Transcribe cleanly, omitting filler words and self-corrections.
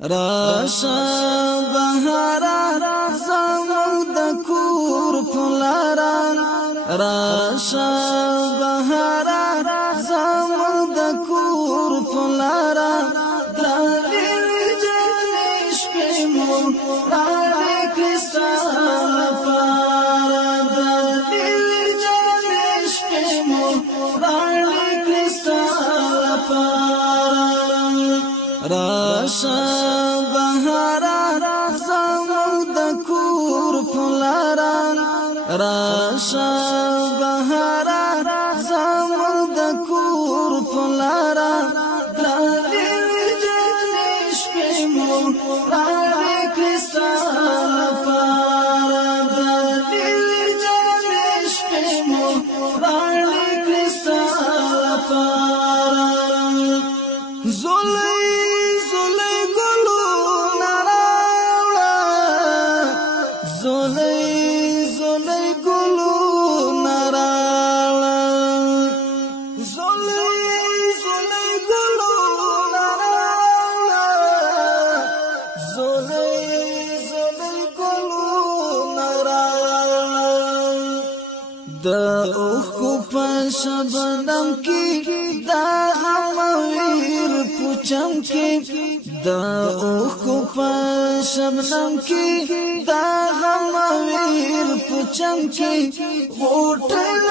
راشا بهارا زموږ د کور پلارا راشا بهارا زموږ د کور پلارا درې جنې شپې مو راړې کړستان پارا درې جنې شپې مو راړې کړستان پارا راشا بهارا زموږ د کور پلارا راشا بهارا زموږ د کور پلارا درې جنې شپې مو راړې کړستان پارا درې جنې شپې مو راړې کړستان پارا زولای دا اوخو په شبنم کې دا غمویر پوچم کې دا اوخو په شبنم کې دا غمویر پوچم کې غوټل